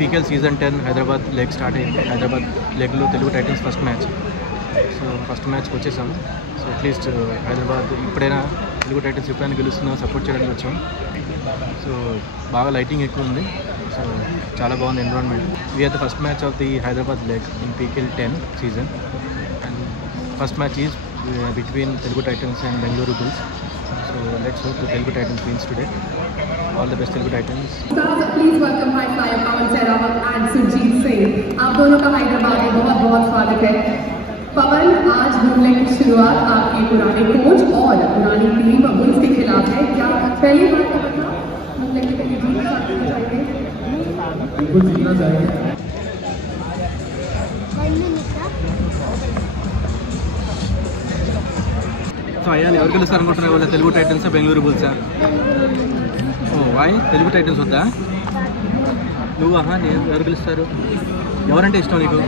PKL Season 10 Hyderabad leg start అయింది. హైదరాబాద్ లెగ్లో Telugu Titans first match. So first మ్యాచ్కి వచ్చేసాము. సో అట్లీస్ట్ హైదరాబాద్ ఇప్పుడైనా తెలుగు టైటన్స్ ఎప్పుడైనా గెలుస్తున్నాం సపోర్ట్ చేయడానికి వచ్చాం. సో బాగా లైటింగ్ ఎక్కువ ఉంది. సో చాలా బాగుంది environment. We are the first match of the Hyderabad leg in PKL 10 season. And first match is between Telugu Titans and Bengaluru Bulls. So let's hope the Telugu Titans wins today. All the best Telugu Titans. Please welcome high flyer Pawan Sehrawat and Surjeet Singh. आप दोनों का हैदराबाद में बहुत-बहुत स्वागत है. पवन, आज बुमले की शुरुआत आपके पुराने कोच और पुरानी टीम बुल्स के खिलाफ है. क्या पहली बार बुमले की टीम बिल्कुल जीतना चाहिए. సో అయ్యా ఎవరు గెలుస్తారు అనుకుంటున్నారు? వాళ్ళ తెలుగు టైటన్సా బెంగళూరు బుల్సా? ఓ వాయ్ తెలుగు టైటన్స్ వద్దా నువ్వు? నేను ఎవరు గెలుస్తారు? ఎవరంటే ఇష్టం నీకు?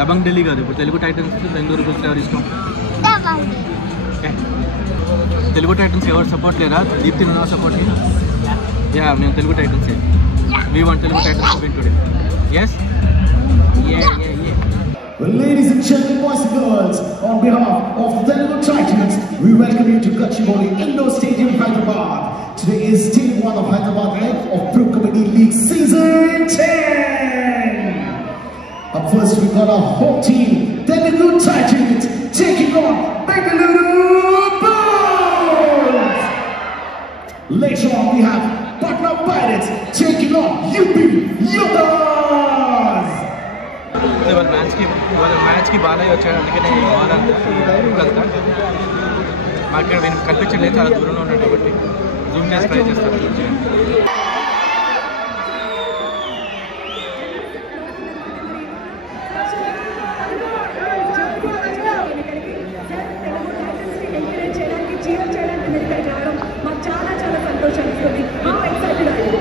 దబంగ్ ఢిల్లీ కాదు, ఇప్పుడు తెలుగు టైటన్స్ బెంగళూరు బుల్స్ ఎవరు ఇష్టం? తెలుగు టైటన్స్ ఎవరు సపోర్ట్ లేదా? దీప్తి నువ్వు సపోర్ట్? యా మేము తెలుగు టైటన్సే. We want Telugu Titans to win today. Yes. Well, ladies and gentlemen, boys and girls, on behalf of the Telugu Titans, we welcome you to Gachibowli Indoor Stadium, Hyderabad. Today is day 1 of Hyderabad leg of Pro Kabaddi League Season 10. Up first, we got our home team, Telugu Titans, taking on Bengaluru Bulls. Later on, we have Patna Pirates taking on UP Yoddhas. వాళ్ళ మ్యాచ్కి బాలయ్య వచ్చాడు, అందుకనే వాళ్ళంతా మాకు ఇక్కడ కనిపించట్లేదు, చాలా దూరంలో ఉన్నాడు కాబట్టి జూమ్ చేసి ట్రై చేస్తారు. మాకు చాలా చాలా సంతోషం ఇస్తుంది. ఎక్సైటెడ్ అయ్యింది.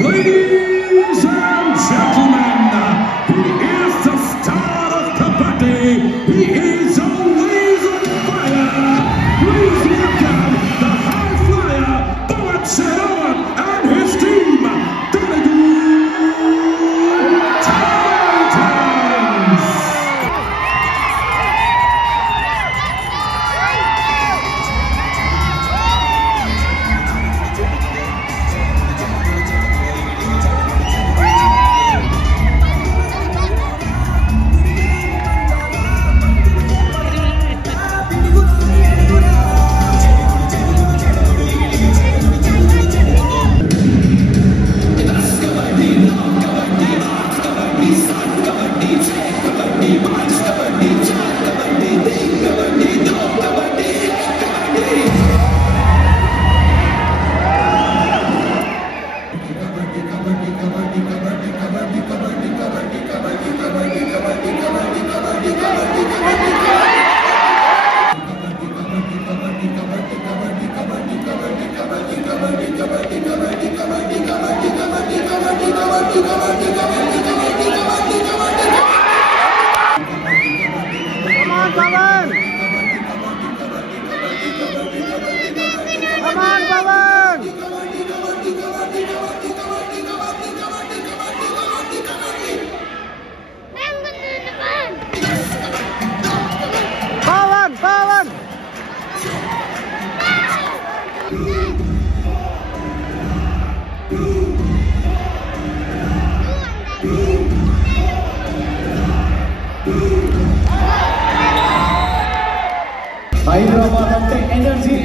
Ladies and gentlemen, he is the star of Kabaddi. He is always on fire. Please welcome the high flyer, Pawan Sehrawat and his team, Telugu Titans.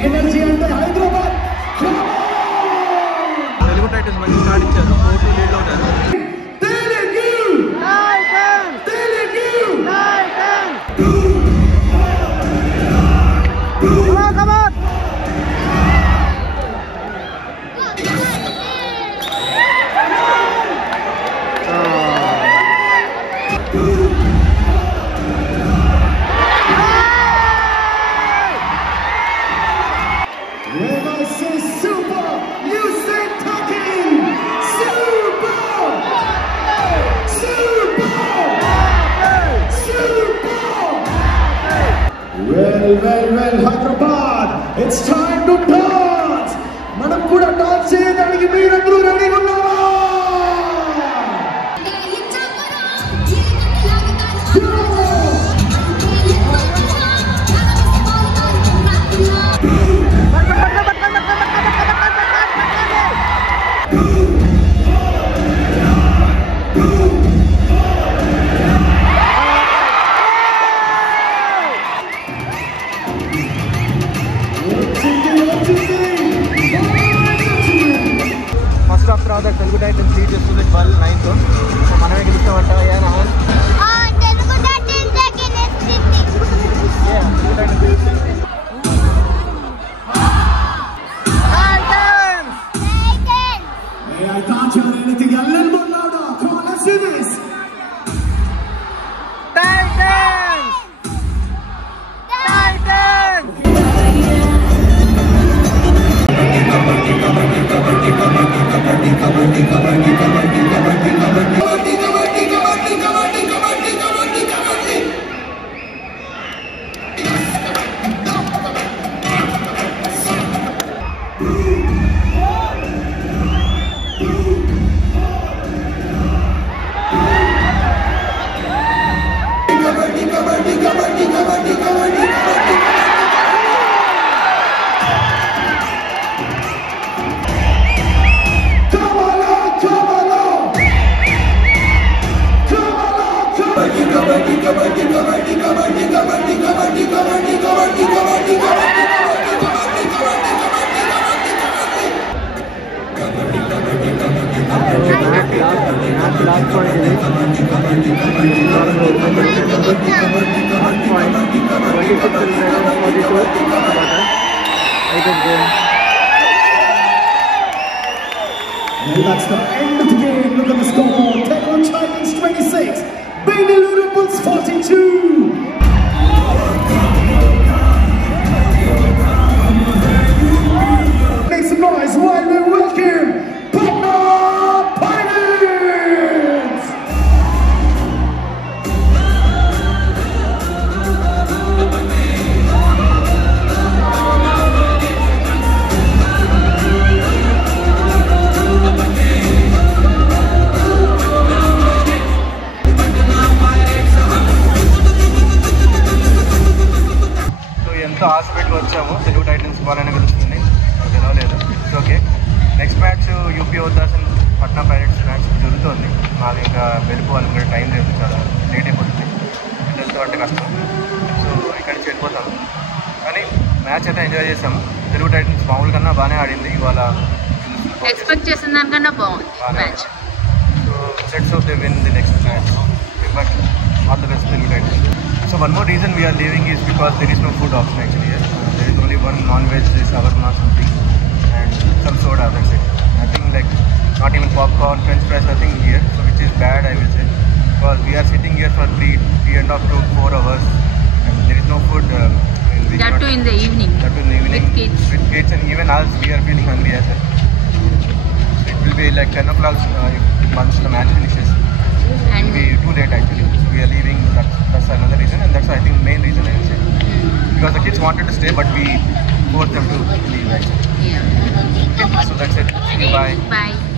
energy and Hyderabad. Come on! Telugu టైటన్స్ మంచి స్టార్ట్ ఇచ్చారు. 4-2 లీడ్లో ఉన్నారు. When I say super, you say talking. Super! Super! Super! Well, Hyderabad, it's time to dance. Manam kuda dance cheyadaniki meerandaru ready unnara? First half తర్వాత Telugu Titans lead చేస్తుంది 12-9తో. సో మనమే గెలుస్తామంట. Telugu I can't hear anything. A little more louder. Come on, let's see this. Titans! Titans! Well, that's the end of the game. Look at the scoreboard. Telangana Titans 26, Bengaluru Bulls 42. Make some noise while we welcome Patna Pirates. ఎంతో ఆశ పెట్టి వచ్చాము. తెలుగు టైటన్స్ బాగానే గెలుస్తుంది. గెలవలేదు. It's okay. Next match UP Yoddhas and Patna Pirates match జరుగుతుంది. మాకు ఇంకా వెళ్ళిపోవాలి. ఇంకా టైం లేదు. చాలా లేట్ అయిపోతుంది. పిల్లలతో అంటే కష్టం. సో ఇక్కడి నుంచి వెళ్ళిపోతాము. కానీ మ్యాచ్ అయితే ఎంజాయ్ చేసాము. తెలుగు టైటన్స్ మామూలు కన్నా బాగానే ఆడింది. ఇవాళ ఎక్స్పెక్ట్ చేసిన దానికన్నా బాగుంది match. So let's hope they win the next match. But all the best Telugu Titans. So one more reason we are leaving is because there is no food option actually here. There is only one non-veg, shawarma something, and some soda. That's it. Nothing like, not even popcorn, French fries, nothing here. So which is bad, I will say, because we are sitting here for 3.5 to 4 hours, and there is no food. That too in the evening. That too in the evening. With kids and even us, we are feeling hungry as well. So it will be like 10 o'clock once the match finishes. And it will be too late actually. So we are leaving. That's another reason, and that's I think main reason I will say. Because the kids wanted to stay, but we forced them to leave actually. yeah. Okay, so that's it. Okay, bye. Bye.